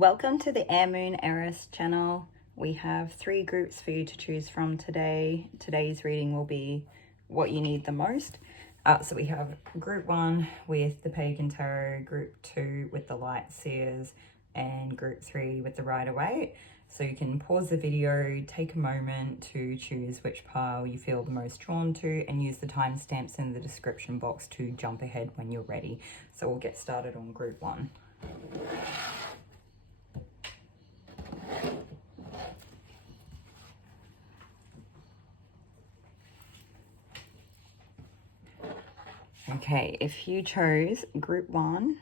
Welcome to the Air Moon Eris channel. We have 3 groups for you to choose from today. Today's reading will be what you need the most. So we have group 1 with the Pagan Tarot, group 2 with the Light Seers, and group 3 with the Rider Waite. So you can pause the video, take a moment to choose which pile you feel the most drawn to, and use the timestamps in the description box to jump ahead when you're ready. So we'll get started on group 1. Okay, if you chose group 1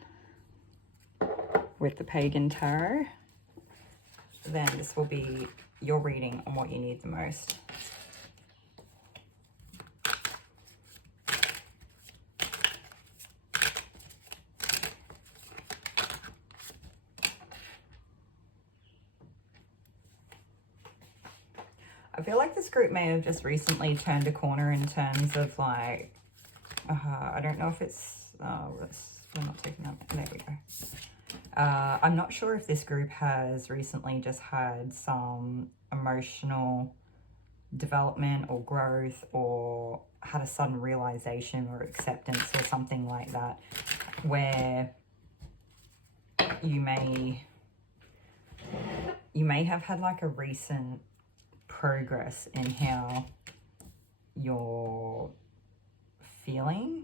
with the Pagan Tarot, then this will be your reading on what you need the most. I feel like this group may have just recently turned a corner in terms of like, I don't know if it's, we're not taking up, there we go. I'm not sure if this group has recently just had some emotional development or growth, or had a sudden realization or acceptance or something like that, where you may have had like a recent progress in how you're feeling,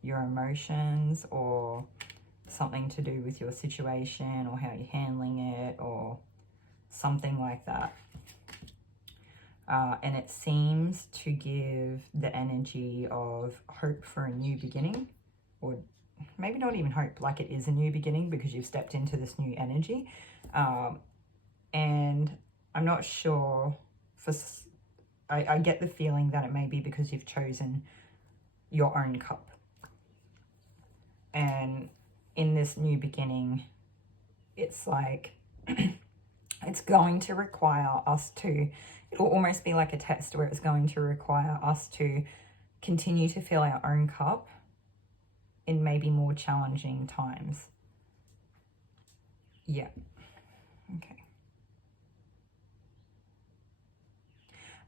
your emotions, or something to do with your situation or how you're handling it or something like that. And it seems to give the energy of hope for a new beginning, or maybe not even hope, like it is a new beginning because you've stepped into this new energy. And I'm not sure, I get the feeling that it may be because you've chosen your own cup. And in this new beginning, it's like, it's going to require us to, it will almost be like a test where it's going to require us to continue to fill our own cup in maybe more challenging times. Yeah. Okay.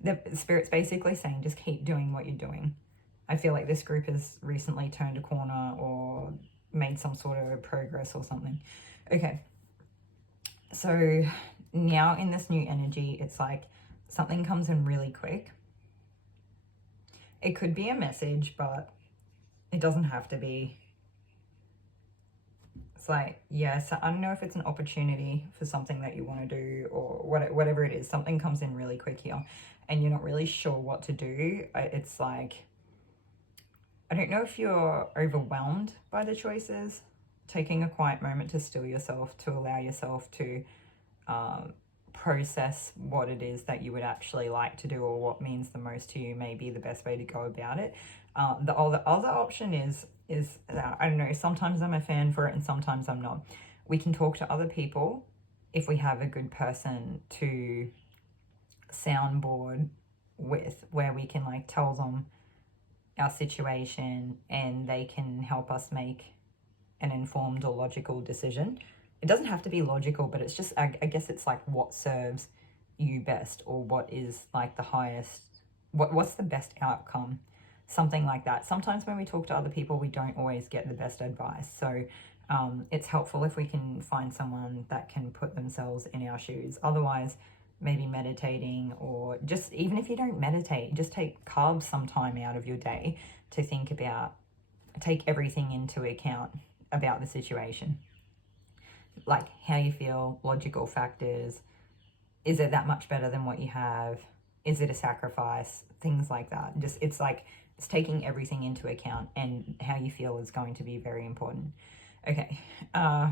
The Spirit's basically saying just keep doing what you're doing. I feel like this group has recently turned a corner or made some sort of progress or something. Okay. So now in this new energy, it's like something comes in really quick. It could be a message, but it doesn't have to be. It's like, yes, I don't know if it's an opportunity for something that you want to do or whatever it is. Something comes in really quick here and you're not really sure what to do. It's like, I don't know if you're overwhelmed by the choices. Taking a quiet moment to still yourself, to allow yourself to process what it is that you would actually like to do or what means the most to you may be the best way to go about it. The other option is I don't know, sometimes I'm a fan for it and sometimes I'm not. We can talk to other people if we have a good person to soundboard with, where we can like tell them our situation and they can help us make an informed or logical decision. It doesn't have to be logical, but it's just, I guess it's like what serves you best, or what is like the highest, what's the best outcome, something like that. Sometimes when we talk to other people, we don't always get the best advice. So it's helpful if we can find someone that can put themselves in our shoes. Otherwise, maybe meditating, or just, even if you don't meditate, just carve some time out of your day to think about, take everything into account about the situation. Like how you feel, logical factors. Is it that much better than what you have? Is it a sacrifice? Things like that. Just, it's like, it's taking everything into account, and how you feel is going to be very important. Okay,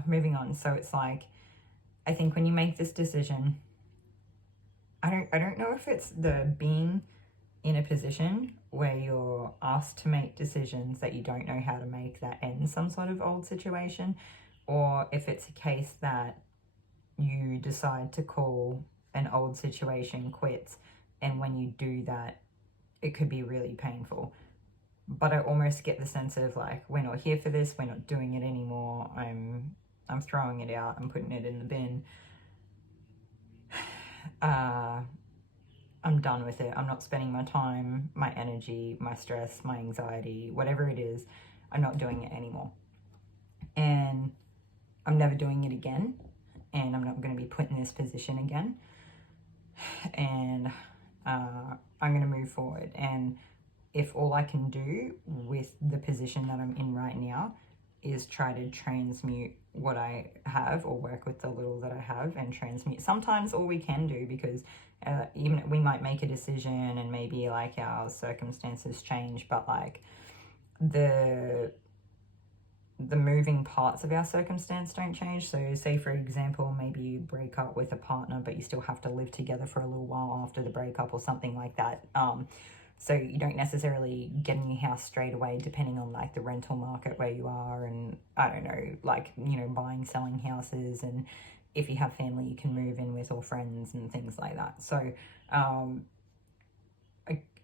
moving on. So it's like, I think when you make this decision, I don't know if it's the being in a position where you're asked to make decisions that you don't know how to make that end some sort of old situation, or if it's a case that you decide to call an old situation quits, and when you do that, it could be really painful. But I almost get the sense of like, we're not here for this, we're not doing it anymore, I'm I'm throwing it out, I'm putting it in the bin. I'm done with it. I'm not spending my time, my energy, my stress, my anxiety, whatever it is, I'm not doing it anymore. And I'm never doing it again. And I'm not going to be put in this position again. And I'm going to move forward. And if all I can do with the position that I'm in right now is try to transmute what I have, or work with the little that I have and transmute. Sometimes all we can do, because even we might make a decision and maybe like our circumstances change, but like the moving parts of our circumstance don't change. So say for example, maybe you break up with a partner, but you still have to live together for a little while after the breakup or something like that. So you don't necessarily get a new house straight away, depending on like the rental market where you are, and I don't know, like, you know, buying, selling houses, and if you have family you can move in with, or friends and things like that. So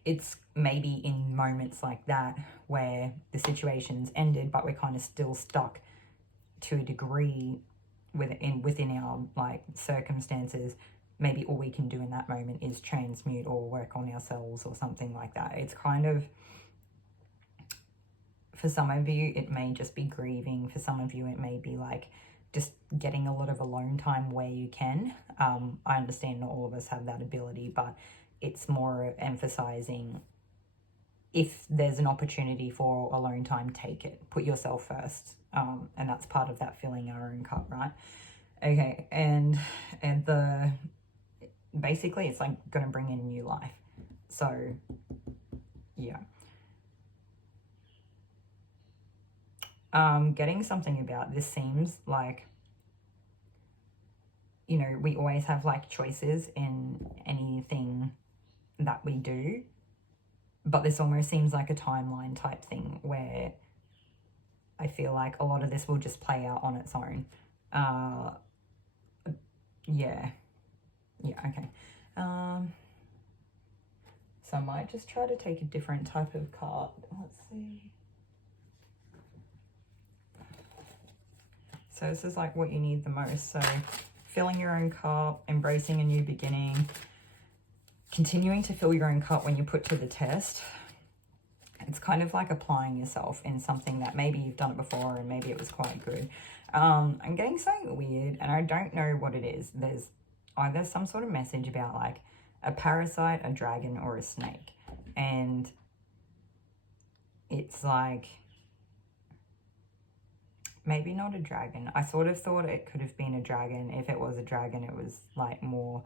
it's maybe in moments like that where the situation's ended, but we're kind of still stuck to a degree within our like circumstances. Maybe all we can do in that moment is transmute or work on ourselves or something like that. It's kind of, for some of you, it may just be grieving. For some of you, it may be like just getting a lot of alone time where you can. I understand not all of us have that ability, but it's more emphasizing, if there's an opportunity for alone time, take it. Put yourself first. And that's part of that filling our own cup, right? Okay, and basically it's like going to bring in new life. So yeah, getting something about this seems like, you know, we always have like choices in anything that we do, but this almost seems like a timeline type thing where I feel like a lot of this will just play out on its own. Yeah, okay. So I might just try to take a different type of card. Let's see. So this is like what you need the most. So filling your own cup, embracing a new beginning, continuing to fill your own cup when you put to the test. It's kind of like applying yourself in something that maybe you've done it before and maybe it was quite good. I'm getting something weird and I don't know what it is. There's either some sort of message about like a parasite, a dragon, or a snake. And it's like, maybe not a dragon. I sort of thought it could have been a dragon. If it was a dragon, it was like more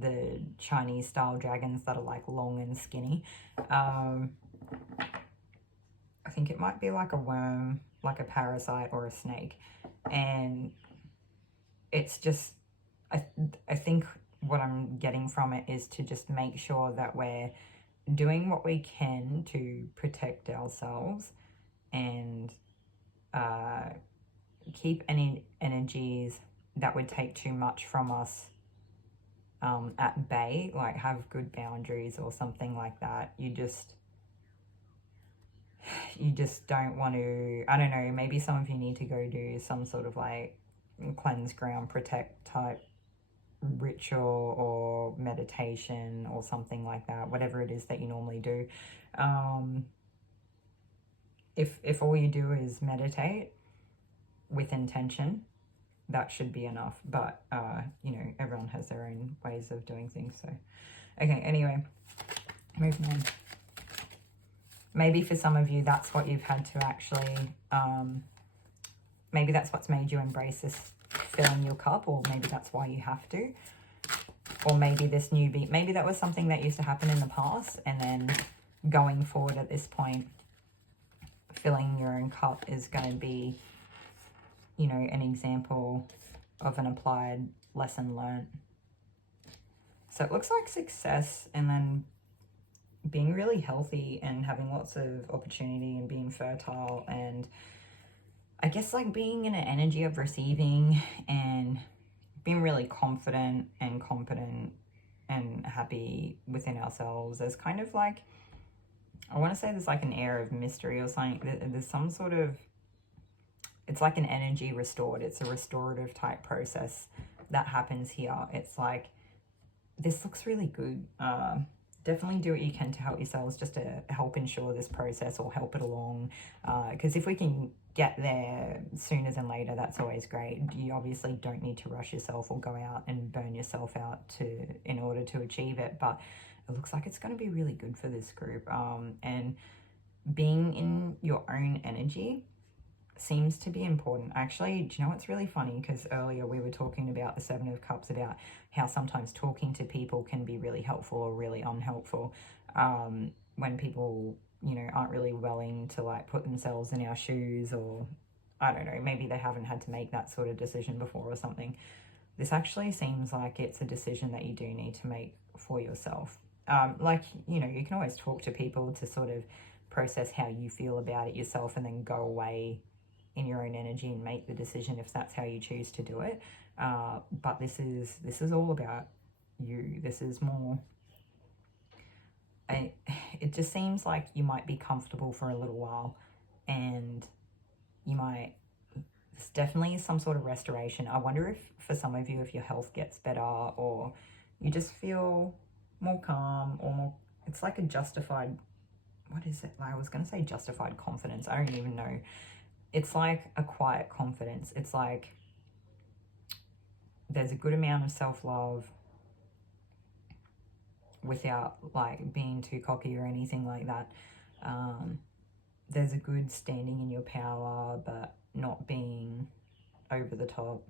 the Chinese style dragons that are like long and skinny. I think it might be like a worm, like a parasite, or a snake. And it's just, I think what I'm getting from it is to just make sure that we're doing what we can to protect ourselves and keep any energies that would take too much from us at bay, like have good boundaries or something like that. You just don't want to, I don't know, maybe some of you need to go do some sort of like cleanse, ground, protect type ritual or meditation or something like that, whatever it is that you normally do. If all you do is meditate with intention, that should be enough. But you know, everyone has their own ways of doing things. So okay, anyway, moving on. Maybe for some of you that's what you've had to actually maybe that's what's made you embrace this filling your cup, or maybe that's why you have to. Or maybe this new beat, maybe that was something that used to happen in the past, and then going forward at this point, filling your own cup is going to be, you know, an example of an applied lesson learned. So it looks like success, and then being really healthy and having lots of opportunity and being fertile, and I guess like being in an energy of receiving and being really confident and competent and happy within ourselves. There's kind of like, I want to say there's like an air of mystery or something. There's some sort of it's like an energy restored. It's a restorative type process that happens here. It's like, this looks really good. Definitely do what you can to help yourselves, just to help ensure this process or help it along. Because if we can get there sooner than later, that's always great. You obviously don't need to rush yourself or go out and burn yourself out in order to achieve it. But it looks like it's going to be really good for this group. And being in your own energy seems to be important. Actually, do you know what's really funny? Because earlier we were talking about the Seven of Cups, about how sometimes talking to people can be really helpful or really unhelpful. When people, you know, aren't really willing to like put themselves in our shoes, or I don't know, maybe they haven't had to make that sort of decision before or something. This actually seems like it's a decision that you do need to make for yourself. Like, you know, you can always talk to people to sort of process how you feel about it yourself, and then go away in your own energy and make the decision if that's how you choose to do it. But this is all about you. This is more, it just seems like you might be comfortable for a little while, and you might, there's definitely some sort of restoration. I wonder if for some of you, if your health gets better, or you just feel more calm, or more, it's like a justified, what is it? I was going to say justified confidence. I don't even know. It's like a quiet confidence. It's like there's a good amount of self-love without like being too cocky or anything like that. There's a good standing in your power, but not being over the top.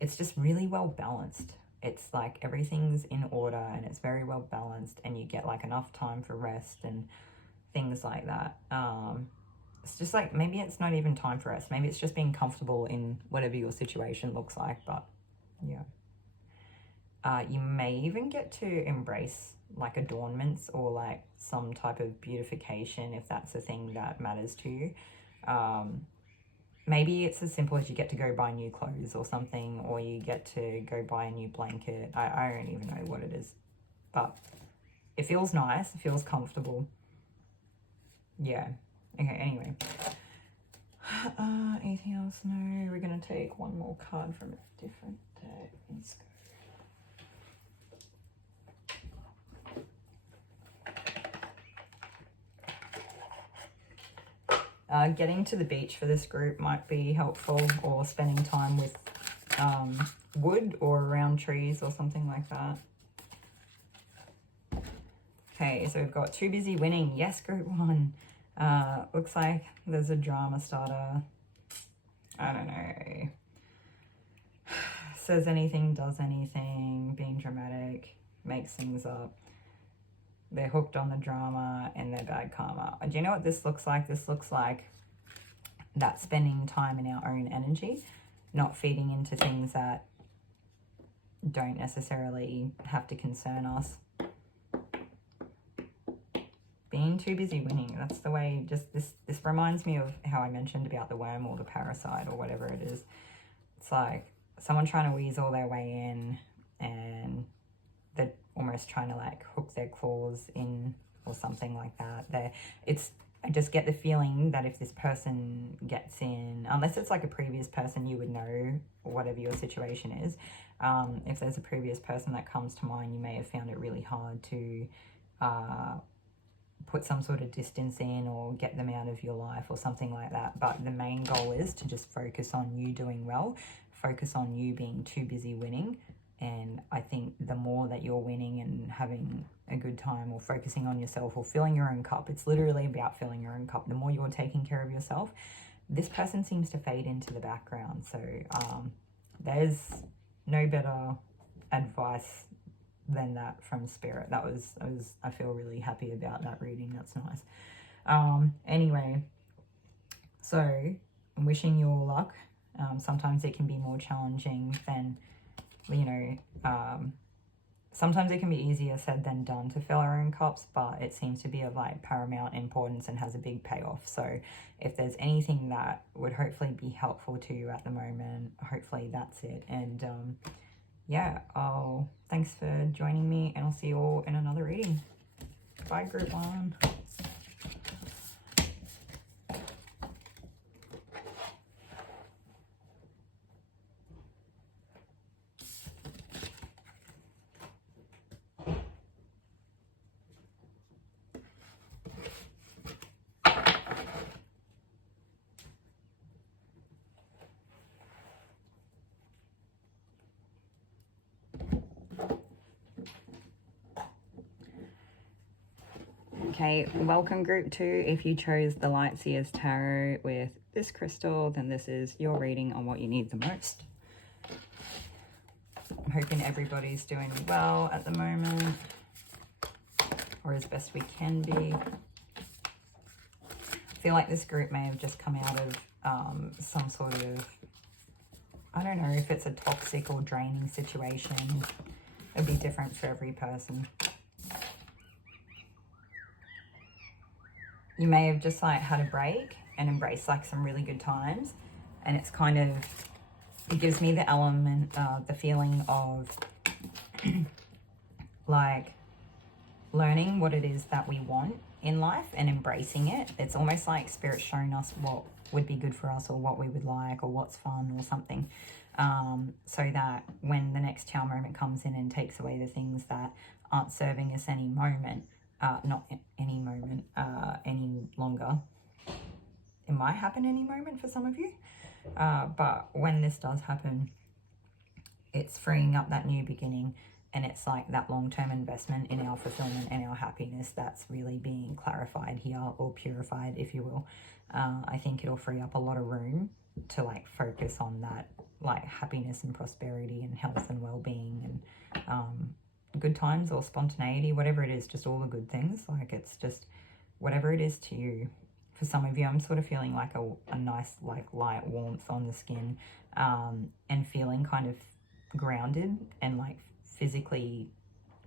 It's just really well balanced. It's like everything's in order and it's very well balanced, and you get like enough time for rest and things like that. It's just like, maybe it's not even time for rest. Maybe it's just being comfortable in whatever your situation looks like. But yeah. You may even get to embrace like adornments or like some type of beautification, if that's a thing that matters to you. Maybe it's as simple as you get to go buy new clothes or something, or you get to go buy a new blanket. I don't even know what it is. But it feels nice. It feels comfortable. Yeah. Okay, anyway. Anything else? No, we're going to take one more card from a different deck. Let's go. Getting to the beach for this group might be helpful, or spending time with wood or around trees or something like that. Okay, so we've got too busy winning. Yes, group one. Looks like there's a drama starter. I don't know. Says anything, does anything, being dramatic, makes things up. They're hooked on the drama and their bad karma. Do you know what this looks like? This looks like that spending time in our own energy, not feeding into things that don't necessarily have to concern us. Being too busy winning. That's the way, just this reminds me of how I mentioned about the worm or the parasite or whatever it is. It's like someone trying to weasel their way in, and they're almost trying to like hook their claws in or something like that. I just get the feeling that if this person gets in, unless it's like a previous person, you would know whatever your situation is. If there's a previous person that comes to mind, you may have found it really hard to put some sort of distance in or get them out of your life or something like that. But the main goal is to just focus on you doing well, focus on you being too busy winning. And I think the more that you're winning and having a good time, or focusing on yourself, or filling your own cup, it's literally about filling your own cup. The more you're taking care of yourself, this person seems to fade into the background. So there's no better advice than that from spirit. I feel really happy about that reading. That's nice. Anyway, so I'm wishing you all luck. Sometimes it can be more challenging than, you know, sometimes it can be easier said than done to fill our own cups, but it seems to be of like paramount importance and has a big payoff. So if there's anything that would hopefully be helpful to you at the moment, hopefully that's it. And yeah, thanks for joining me, and I'll see you all in another reading. Bye, group one. Okay, welcome group 2. If you chose the Light Seers Tarot with this crystal, then this is your reading on what you need the most. I'm hoping everybody's doing well at the moment, or as best we can be. I feel like this group may have just come out of some sort of, I don't know if it's a toxic or draining situation. It'll be different for every person. You may have just like had a break and embraced like some really good times, and it's kind of, it gives me the element, the feeling of like learning what it is that we want in life and embracing it. It's almost like Spirit's showing us what would be good for us, or what we would like, or what's fun or something, so that when the next Tower moment comes in and takes away the things that aren't serving us any moment, not any moment, any longer. It might happen any moment for some of you, but when this does happen, it's freeing up that new beginning, and it's like that long-term investment in our fulfillment and our happiness that's really being clarified here, or purified, if you will. I think it'll free up a lot of room to like focus on that like happiness and prosperity and health and well-being and good times or spontaneity, whatever it is, just all the good things. Like it's just whatever it is to you. For some of you, I'm sort of feeling like a nice like light warmth on the skin, and feeling kind of grounded and like physically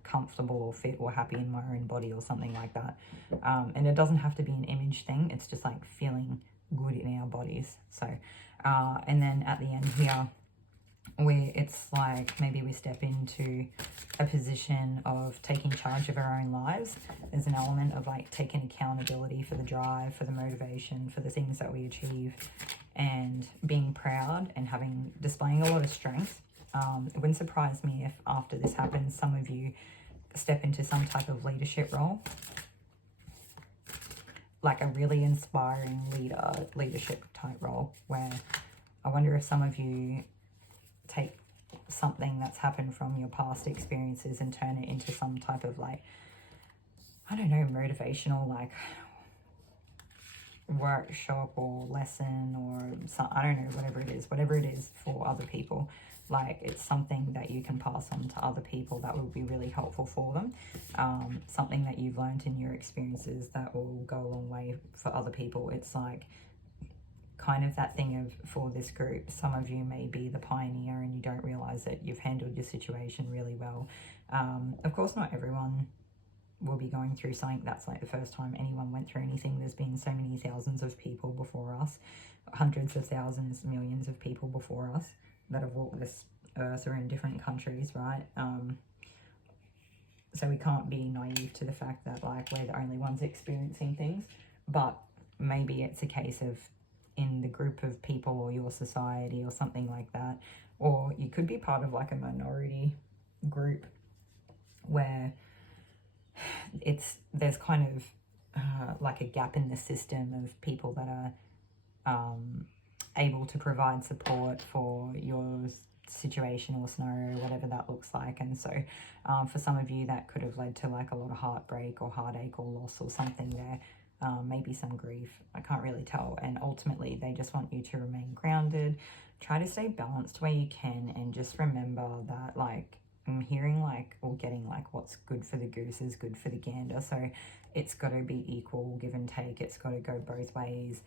comfortable or fit or happy in my own body or something like that. And it doesn't have to be an image thing. It's just like feeling good in our bodies. So and then at the end here, where it's like maybe we step into a position of taking charge of our own lives. There's an element of like taking accountability for the drive, for the motivation, for the things that we achieve, and being proud and displaying a lot of strength. It wouldn't surprise me if after this happens, some of you step into some type of leadership role, like a really inspiring leadership type role, where I wonder if some of you take something that's happened from your past experiences and turn it into some type of like, I don't know, motivational like workshop or lesson or some, I don't know, whatever it is for other people. Like it's something that you can pass on to other people that will be really helpful for them. Something that you've learned in your experiences that will go a long way for other people. It's like kind of that thing of, for this group, some of you may be the pioneer and you don't realize that you've handled your situation really well. Of course, not everyone will be going through something that's like the first time anyone went through anything. There's been so many thousands of people before us, hundreds of thousands, millions of people before us that have walked this earth or in different countries, right? So we can't be naive to the fact that like we're the only ones experiencing things, but maybe it's a case of in the group of people or your society or something like that, or you could be part of like a minority group where there's kind of like a gap in the system of people that are able to provide support for your situation or scenario, whatever that looks like. And so for some of you that could have led to like a lot of heartbreak or heartache or loss or something there. Maybe some grief, I can't really tell. And ultimately they just want you to remain grounded, try to stay balanced where you can, and just remember that like I'm hearing like, or getting like, what's good for the goose is good for the gander. So it's got to be equal give and take. It's got to go both ways.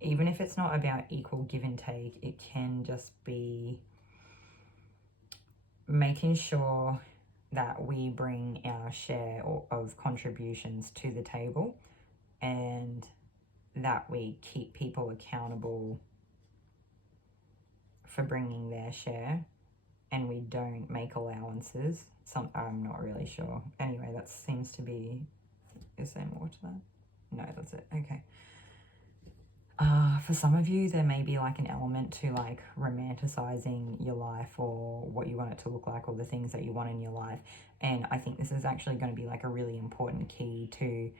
Even if it's not about equal give and take, it can just be making sure that we bring our share of contributions to the table, and that we keep people accountable for bringing their share, and we don't make allowances. I'm not really sure. Anyway, that seems to be, is there more to that? No, that's it. Okay. For some of you, there may be like an element to like romanticizing your life or what you want it to look like or the things that you want in your life. And I think this is actually going to be like a really important key to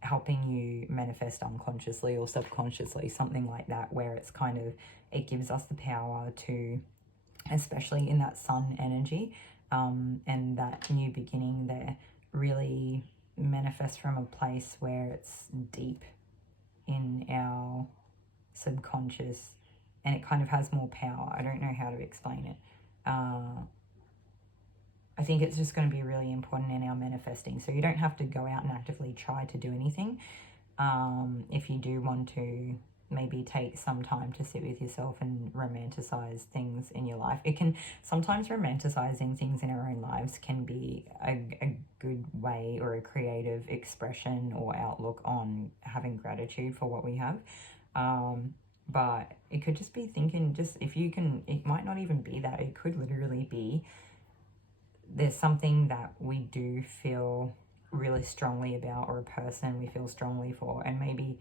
helping you manifest unconsciously or subconsciously, something like that, where it's kind of, it gives us the power to, especially in that sun energy, and that new beginning there, really manifest from a place where it's deep in our subconscious, and it kind of has more power. I don't know how to explain it. I think it's just going to be really important in our manifesting. So you don't have to go out and actively try to do anything. If you do want to maybe take some time to sit with yourself and romanticize things in your life. It can sometimes, romanticizing things in our own lives can be a good way, or a creative expression or outlook on having gratitude for what we have. But it could just be thinking, just if you can, it might not even be that. It could literally be there's something that we do feel really strongly about, or a person we feel strongly for, and maybe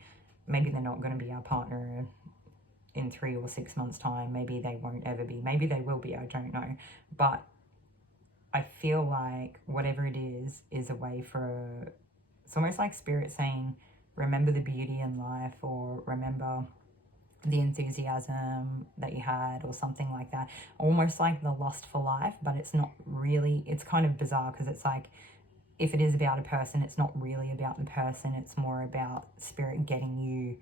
they're not going to be our partner in 3 or 6 months time. Maybe they won't ever be, maybe they will be, I don't know. But I feel like whatever it is a way for, it's almost like spirit saying, remember the beauty in life, or remember the enthusiasm that you had, or something like that. Almost like the lust for life, but it's not really, it's kind of bizarre, because it's like, if it is about a person, it's not really about the person. It's more about spirit getting you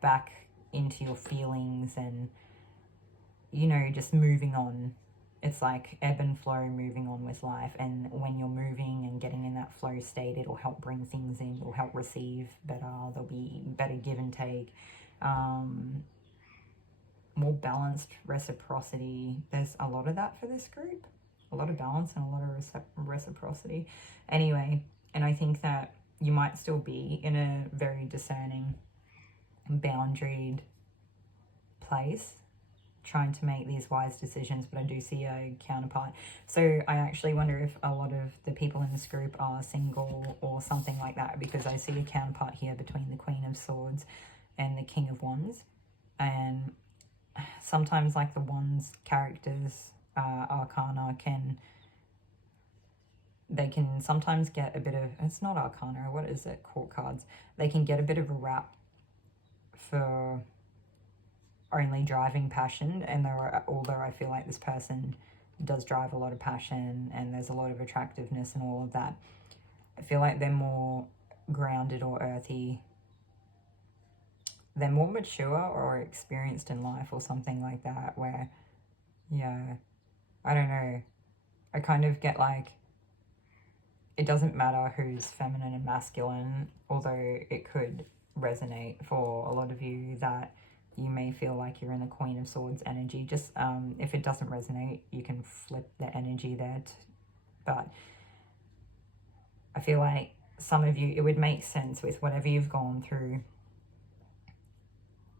back into your feelings and, you know, just moving on. It's like ebb and flow, moving on with life. And when you're moving and getting in that flow state, it'll help bring things in. It'll help receive better. There'll be better give and take. More balanced reciprocity. There's a lot of that for this group. A lot of balance and a lot of reciprocity. Anyway, and I think that you might still be in a very discerning, boundaried place, trying to make these wise decisions, but I do see a counterpart. So I actually wonder if a lot of the people in this group are single or something like that, because I see a counterpart here between the Queen of Swords and the King of Wands. And sometimes, like, the Wands characters, arcana they can sometimes get a bit of, it's not arcana, what is it, court cards, they can get a bit of a rap for only driving passion. And although I feel like this person does drive a lot of passion and there's a lot of attractiveness and all of that, I feel like they're more grounded or earthy. They're more mature or experienced in life or something like that, where, yeah, I don't know. I kind of get like, it doesn't matter who's feminine and masculine, although it could resonate for a lot of you that you may feel like you're in the Queen of Swords energy. Just if it doesn't resonate, you can flip the energy there. But I feel like some of you, it would make sense with whatever you've gone through,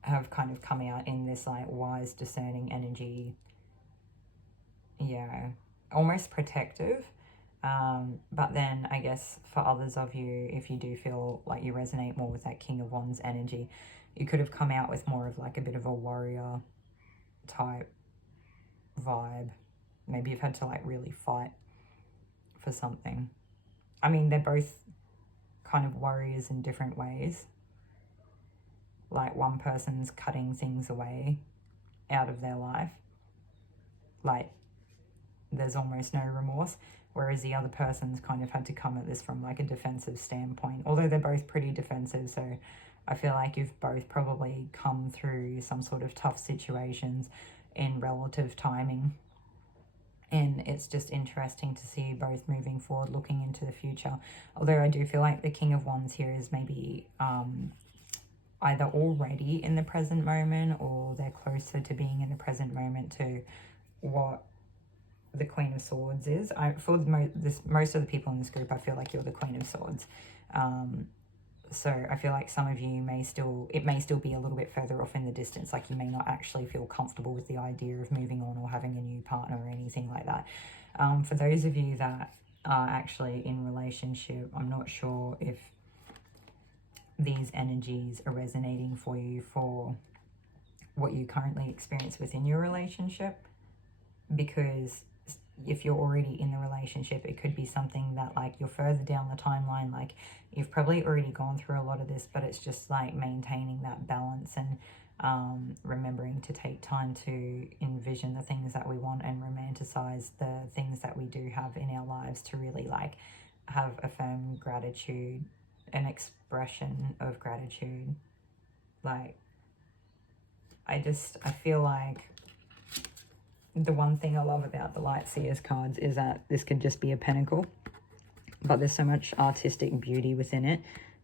have kind of come out in this like wise, discerning energy. Yeah, almost protective. But then I guess for others of you, if you do feel like you resonate more with that King of Wands energy, you could have come out with more of like a bit of a warrior type vibe. Maybe you've had to like really fight for something. I mean, they're both kind of warriors in different ways. Like, one person's cutting things away out of their life. Like, there's almost no remorse. Whereas the other person's kind of had to come at this from like a defensive standpoint. Although they're both pretty defensive, so I feel like you've both probably come through some sort of tough situations in relative timing. And it's just interesting to see you both moving forward, looking into the future. Although I do feel like the King of Wands here is maybe either already in the present moment, or they're closer to being in the present moment to what the Queen of Swords is. For most of the people in this group, I feel like you're the Queen of Swords. So I feel like some of you may still be a little bit further off in the distance. Like, you may not actually feel comfortable with the idea of moving on or having a new partner or anything like that. For those of you that are actually in relationship, I'm not sure if these energies are resonating for you for what you currently experience within your relationship, because if you're already in the relationship, it could be something that like you're further down the timeline, like you've probably already gone through a lot of this, but it's just like maintaining that balance and remembering to take time to envision the things that we want and romanticize the things that we do have in our lives, to really like have a firm gratitude, an expression of gratitude. Like, I feel like the one thing I love about the Light Seers cards is that this could just be a pentacle, but there's so much artistic beauty within it.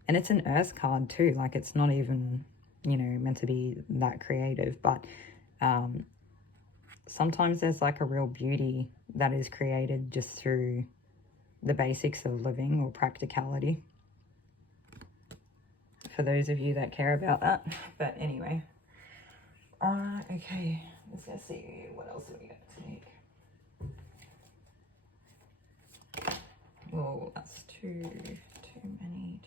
And it's an earth card too. Like, it's not even, you know, meant to be that creative, but sometimes there's like a real beauty that is created just through the basics of living or practicality, for those of you that care about that. But anyway, okay, let's see what else we got to take. Oh, that's too many.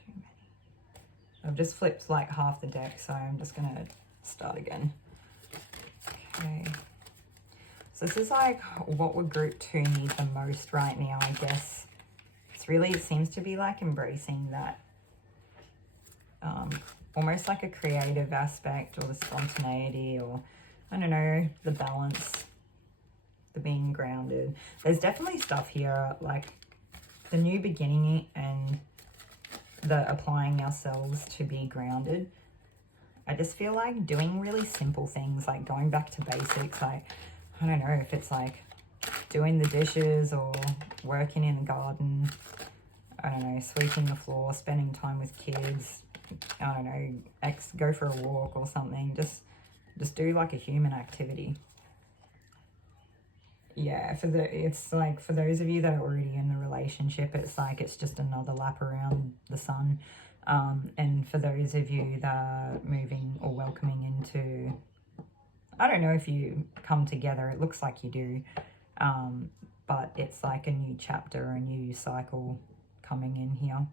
I've just flipped like half the deck, so I'm just gonna start again. Okay, so this is like, what would group 2 need the most right now, I guess. It seems to be like embracing that almost like a creative aspect, or the spontaneity, or I don't know, the balance, the being grounded. There's definitely stuff here like the new beginning and the applying ourselves to be grounded. I just feel like doing really simple things, like going back to basics. Like, I don't know if it's like doing the dishes or working in the garden, I don't know, sweeping the floor, spending time with kids, I don't know, go for a walk or something. Just do like a human activity. Yeah, it's like for those of you that are already in the relationship, it's like it's just another lap around the sun. And for those of you that are moving or welcoming into, I don't know if you come together, it looks like you do, but it's like a new chapter, a new cycle coming in here.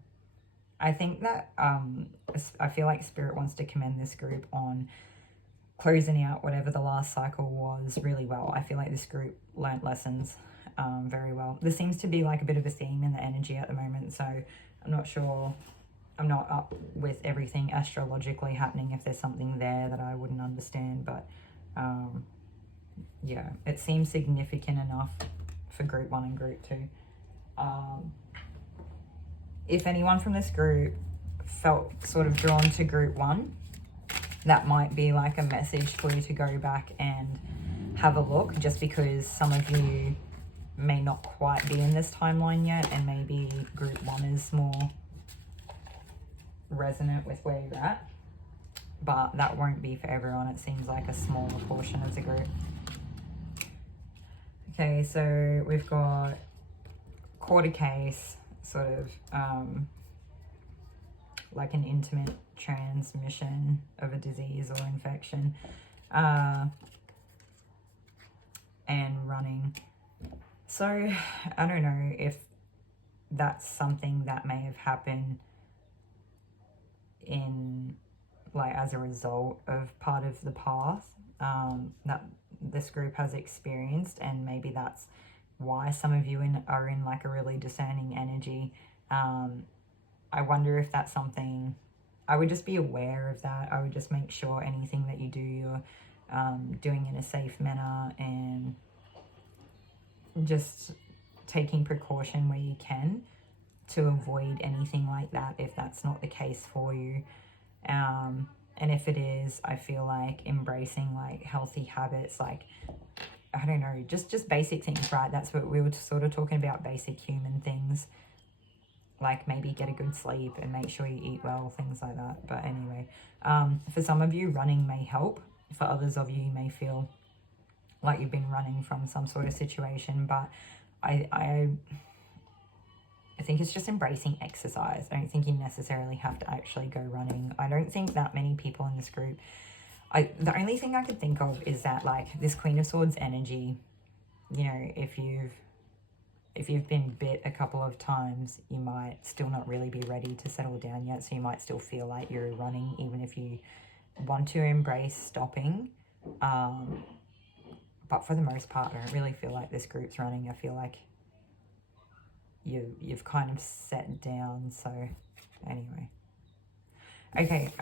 I think that I feel like Spirit wants to commend this group on closing out whatever the last cycle was really well. I feel like this group learnt lessons very well. There seems to be like a bit of a theme in the energy at the moment, so I'm not sure. I'm not up with everything astrologically happening if there's something there that I wouldn't understand, but yeah, it seems significant enough for group 1 and group 2. If anyone from this group felt sort of drawn to group 1, that might be like a message for you to go back and have a look, just because some of you may not quite be in this timeline yet, and maybe group 1 is more resonant with where you're at, but that won't be for everyone. It seems like a smaller portion of the group. Okay, so we've got quarter case, sort of like an intimate transmission of a disease or infection, and running. So I don't know if that's something that may have happened in, like, as a result of part of the path that this group has experienced, and maybe that's why some of you are in like a really discerning energy. I wonder if that's something, I would just be aware of that. I would just make sure anything that you do, you're doing in a safe manner, and just taking precaution where you can to avoid anything like that if that's not the case for you. And if it is, I feel like embracing like healthy habits, like, I don't know, just basic things, right? That's what we were sort of talking about, basic human things, like maybe get a good sleep and make sure you eat well, things like that. But anyway, for some of you, running may help. For others of you, you may feel like you've been running from some sort of situation, but I think it's just embracing exercise. I don't think you necessarily have to actually go running. I don't think that many people in this group, the only thing I could think of is that, like, this Queen of Swords energy, you know, if you've been bit a couple of times, you might still not really be ready to settle down yet, so you might still feel like you're running, even if you want to embrace stopping. But for the most part, I don't really feel like this group's running. I feel like you've kind of set down. So anyway, okay,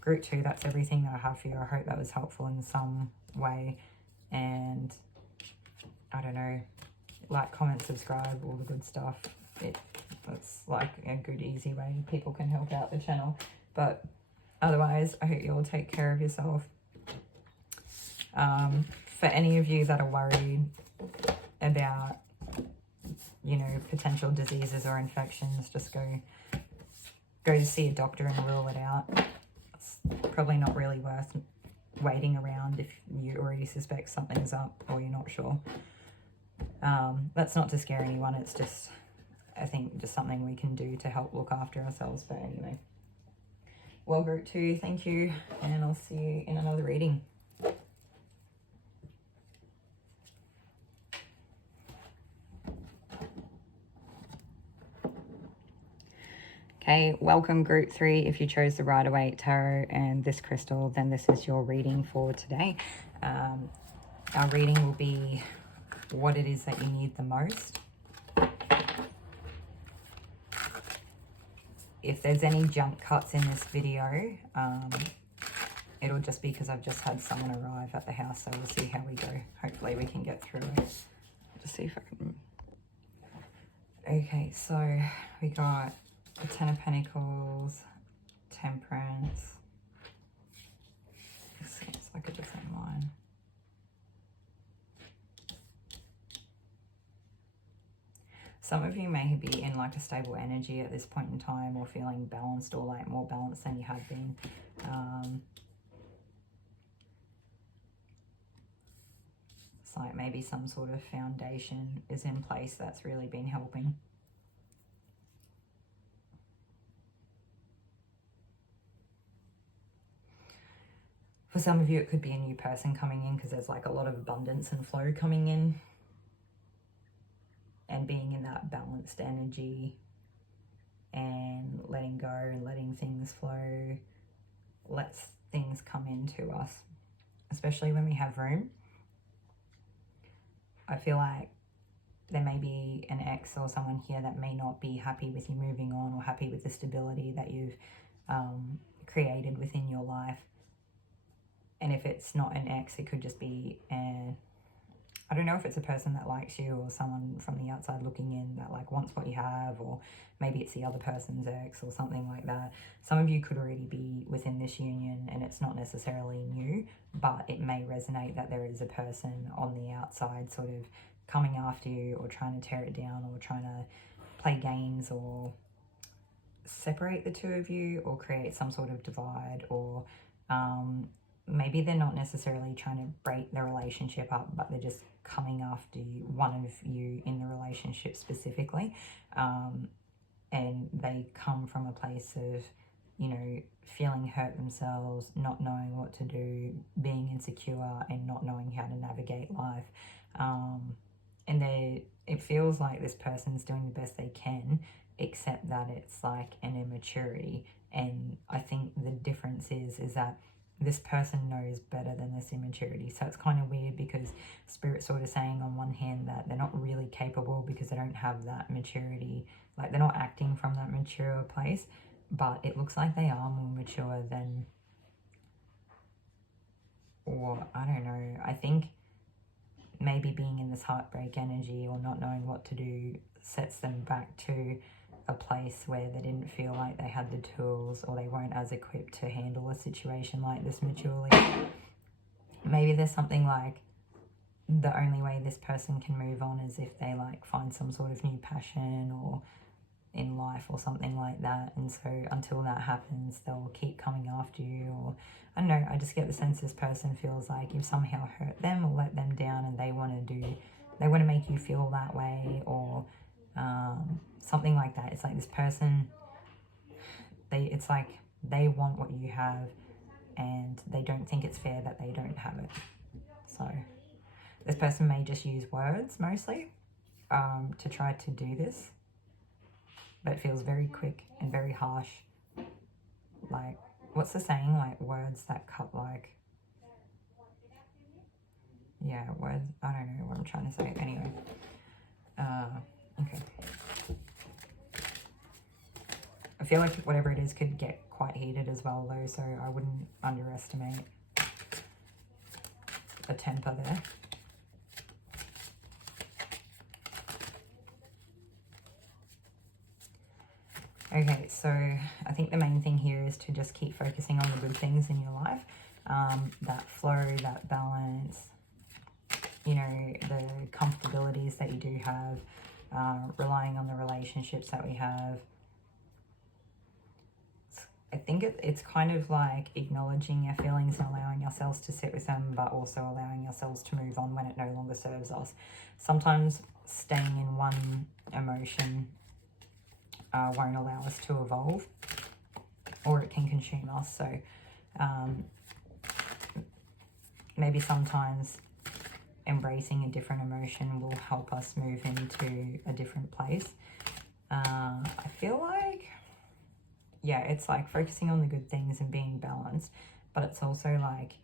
group 2, that's everything that I have for you. I hope that was helpful in some way, and I don't know, like, comment, subscribe, all the good stuff. It That's like a good, easy way people can help out the channel. But otherwise, I hope you all take care of yourself. For any of you that are worried about, you know, potential diseases or infections, just go to see a doctor and rule it out. It's probably not really worth waiting around if you already suspect something's up or you're not sure. That's not to scare anyone. It's just, I think, just something we can do to help look after ourselves. But anyway, well, group 2, thank you, and I'll see you in another reading. Okay, welcome group 3. If you chose the Rider-Waite Tarot and this crystal, then this is your reading for today. Our reading will be what it is that you need the most. If there's any jump cuts in this video, it'll just be because I've just had someone arrive at the house, so we'll see how we go. Hopefully we can get through it. Just see if I can... Okay, so we got the 10 of Pentacles, Temperance. This seems like a different line. Some of you may be in like a stable energy at this point in time, or feeling balanced, or like more balanced than you have been. It's like maybe some sort of foundation is in place that's really been helping. For some of you, it could be a new person coming in because there's like a lot of abundance and flow coming in. And being in that balanced energy and letting go and letting things flow lets things come into us, especially when we have room. I feel like there may be an ex or someone here that may not be happy with you moving on, or happy with the stability that you've created within your life. And if it's not an ex, it could just be I don't know if it's a person that likes you, or someone from the outside looking in that like wants what you have, or maybe it's the other person's ex or something like that. Some of you could already be within this union and it's not necessarily new, but it may resonate that there is a person on the outside sort of coming after you, or trying to tear it down, or trying to play games, or separate the two of you, or create some sort of divide, or maybe they're not necessarily trying to break the relationship up, but they're just coming after you, one of you in the relationship specifically. And they come from a place of, you know, feeling hurt themselves, not knowing what to do, being insecure, and not knowing how to navigate life. And it feels like this person's doing the best they can, except that it's like an immaturity. And I think the difference is that this person knows better than this immaturity. So it's kind of weird, because Spirit's sort of saying on one hand that they're not really capable because they don't have that maturity. Like, they're not acting from that mature place, but it looks like they are more mature than, or I don't know. I think maybe being in this heartbreak energy, or not knowing what to do, sets them back to a place where they didn't feel like they had the tools, or they weren't as equipped to handle a situation like this maturely. Maybe there's something like the only way this person can move on is if they like find some sort of new passion or in life or something like that. And so until that happens, they'll keep coming after you. Or I don't know, I just get the sense this person feels like you've somehow hurt them or let them down, and they want to make you feel that way, or something like that. It's like this person, it's like they want what you have, and they don't think it's fair that they don't have it. So this person may just use words mostly to try to do this, but it feels very quick and very harsh. Like, what's the saying? Like, words that cut, like, yeah, words, I don't know what I'm trying to say. Anyway, okay. I feel like whatever it is could get quite heated as well, though, so I wouldn't underestimate the temper there. Okay, so I think the main thing here is to just keep focusing on the good things in your life. That flow, that balance, you know, the comfortabilities that you do have, relying on the relationships that we have. I think it's kind of like acknowledging our feelings and allowing ourselves to sit with them, but also allowing ourselves to move on when it no longer serves us. Sometimes staying in one emotion won't allow us to evolve, or it can consume us. So maybe sometimes embracing a different emotion will help us move into a different place. I feel like, yeah, it's like focusing on the good things and being balanced, but it's also like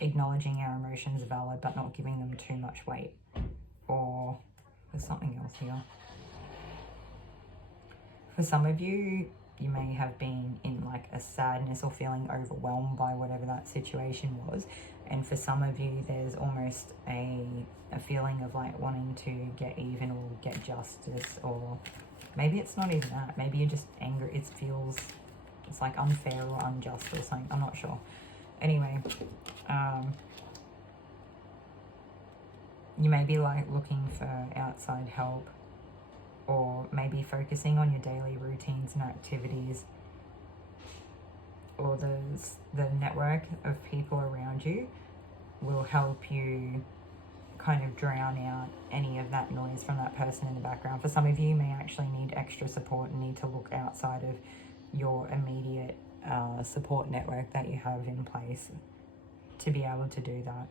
acknowledging our emotions are valid, but not giving them too much weight. Or there's something else here. For some of you, you may have been in like a sadness or feeling overwhelmed by whatever that situation was. And for some of you, there's almost a feeling of like wanting to get even or get justice, or maybe it's not even that. Maybe you're just angry. It feels, it's like unfair or unjust or something. I'm not sure. Anyway, you may be like looking for outside help, or maybe focusing on your daily routines and activities, or the network of people around you will help you kind of drown out any of that noise from that person in the background. For some of you, you may actually need extra support and need to look outside of your immediate support network that you have in place to be able to do that.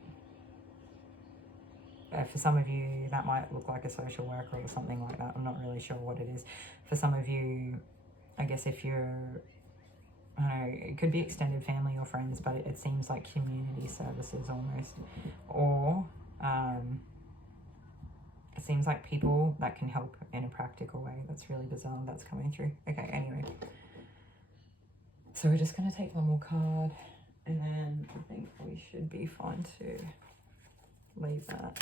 For some of you, that might look like a social worker or something like that. I'm not really sure what it is. For some of you, I guess if you're, I don't know, it could be extended family or friends, but it seems like community services almost. Or it seems like people that can help in a practical way. That's really bizarre that's coming through. Okay, anyway. So we're just going to take one more card, and then I think we should be fine to leave that.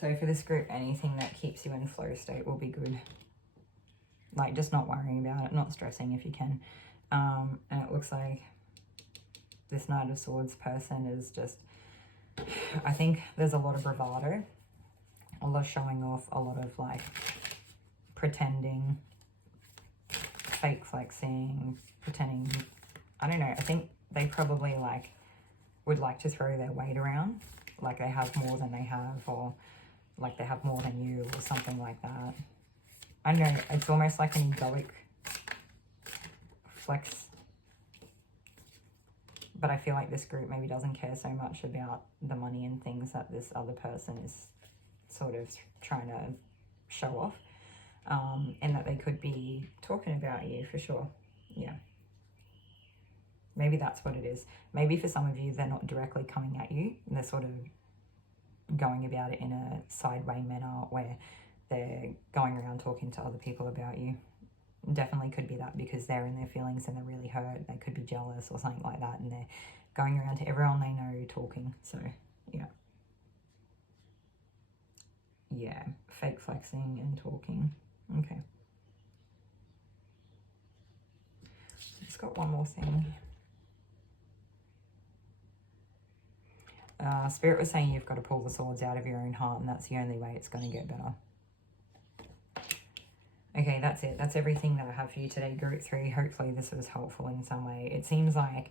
So for this group, anything that keeps you in flow state will be good. Like just not worrying about it, not stressing if you can. And it looks like this Knight of Swords person is just, I think there's a lot of bravado, a lot of showing off, a lot of like pretending, fake flexing, pretending, I don't know, I think they probably like would like to throw their weight around, like they have more than they have, or like they have more than you or something like that. I don't know, it's almost like an egoic flex, but I feel like this group maybe doesn't care so much about the money and things that this other person is sort of trying to show off, and that they could be talking about you for sure. Yeah, maybe that's what it is. Maybe for some of you, they're not directly coming at you, and they're sort of going about it in a sideway manner where they're going around talking to other people about you. Definitely could be that, because they're in their feelings and they're really hurt. They could be jealous or something like that, and they're going around to everyone they know talking. So yeah, fake flexing and talking. Okay, just got one more thing. Spirit was saying you've got to pull the swords out of your own heart, and that's the only way it's going to get better. Okay, that's it. That's everything that I have for you today, Group 3. Hopefully this was helpful in some way. It seems like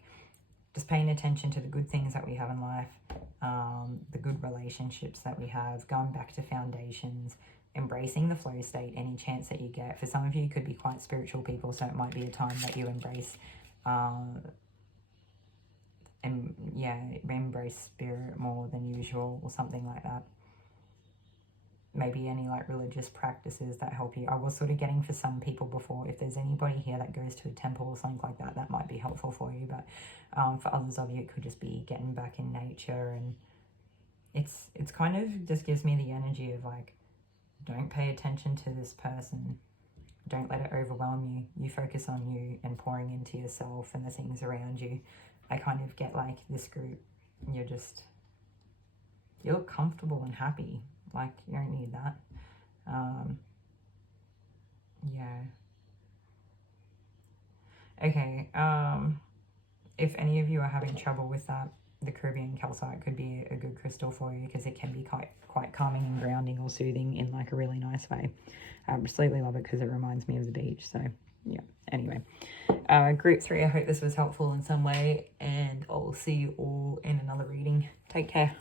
just paying attention to the good things that we have in life, the good relationships that we have, going back to foundations, embracing the flow state any chance that you get. For some of you, you could be quite spiritual people, so it might be a time that you embrace embrace spirit more than usual or something like that. Maybe any like religious practices that help you. I was sort of getting for some people before, if there's anybody here that goes to a temple or something like that, that might be helpful for you. But for others of you, it could just be getting back in nature, and it's kind of just gives me the energy of like, don't pay attention to this person. Don't let it overwhelm you. You focus on you and pouring into yourself and the things around you. I kind of get like this group, you're just You look comfortable and happy. Like, you don't need that. Yeah. Okay. If any of you are having trouble with that, the Caribbean calcite could be a good crystal for you, because it can be quite calming and grounding or soothing in like a really nice way. I absolutely love it because it reminds me of the beach. So yeah, anyway, group 3, I hope this was helpful in some way, and I'll see you all in another reading. Take care.